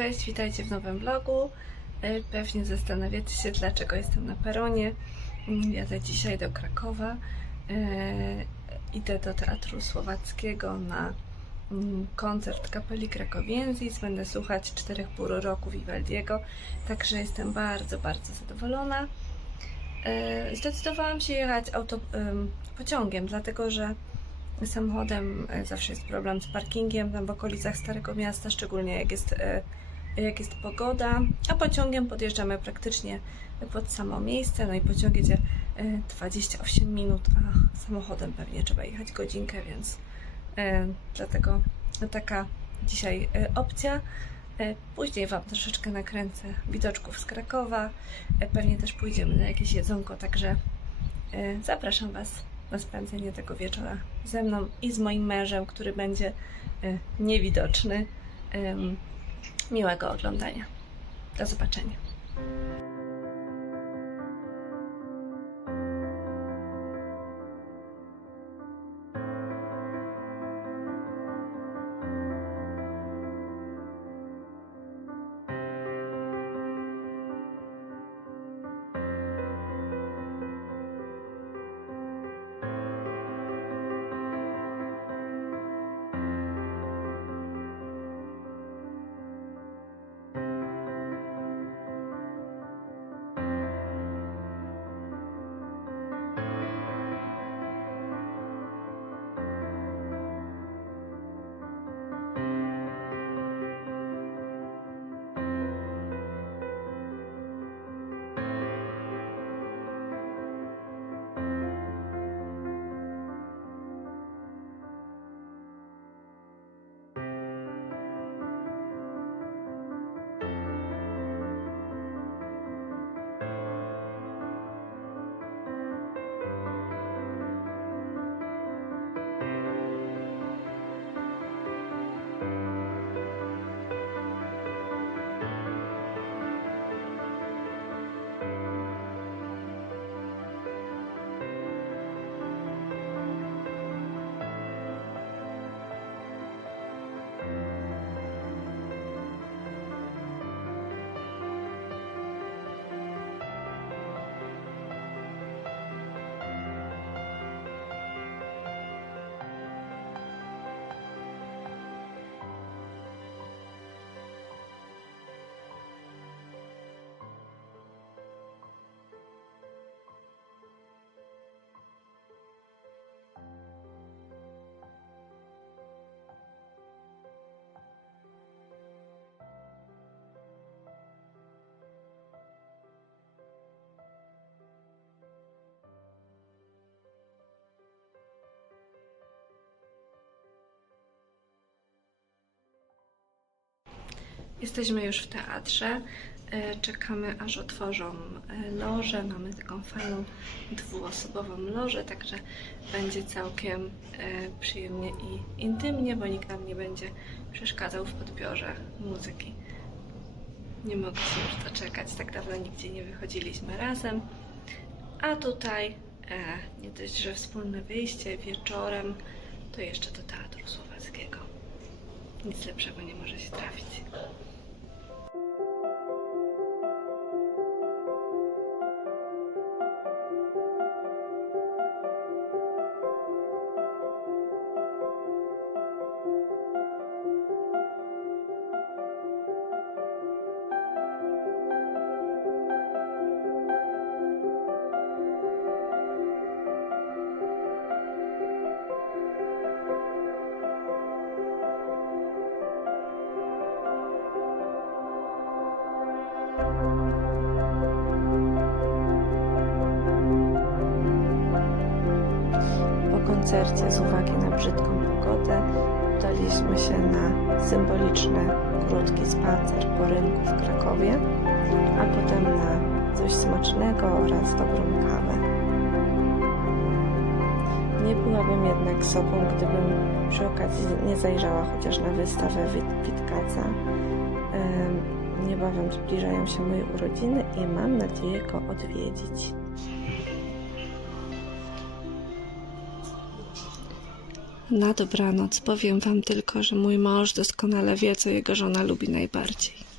cześć, witajcie w nowym vlogu. E, Pewnie zastanawiacie się, dlaczego jestem na peronie. Jadę dzisiaj do Krakowa. E, Idę do Teatru Słowackiego na mm, koncert kapeli Krakowienzis. Będę słuchać czterech pół roku Vivaldiego, także jestem bardzo, bardzo zadowolona. E, Zdecydowałam się jechać auto, em, pociągiem, dlatego że samochodem zawsze jest problem z parkingiem tam w okolicach Starego Miasta, szczególnie jak jest, jak jest pogoda, a pociągiem podjeżdżamy praktycznie pod samo miejsce, no i pociąg jedzie e, 28 minut, a samochodem pewnie trzeba jechać godzinkę, więc e, dlatego taka dzisiaj e, opcja. E, Później Wam troszeczkę nakręcę widoczków z Krakowa, e, pewnie też pójdziemy na jakieś jedzonko, także e, zapraszam Was na spędzenie tego wieczora ze mną i z moim mężem, który będzie e, niewidoczny. Miłego oglądania. Do zobaczenia. Jesteśmy już w teatrze. E, Czekamy aż otworzą e, loże. Mamy taką fajną dwuosobową lożę, także będzie całkiem e, przyjemnie i intymnie, bo nikt nam nie będzie przeszkadzał w odbiorze muzyki. Nie mogę się już doczekać, tak dawno nigdzie nie wychodziliśmy razem. A tutaj nie dość, że wspólne wyjście wieczorem, to jeszcze do Teatru Słowackiego. Nic lepszego nie może się trafić. Po koncercie z uwagi na brzydką pogodę udaliśmy się na symboliczny, krótki spacer po rynku w Krakowie, a potem na coś smacznego oraz dobrą kawę. Nie byłabym jednak sobą, gdybym przy okazji nie zajrzała chociaż na wystawę Wit- Witkaca. Niebawem zbliżają się moje urodziny i mam nadzieję go odwiedzić. Na dobranoc powiem Wam tylko, że mój mąż doskonale wie, co jego żona lubi najbardziej.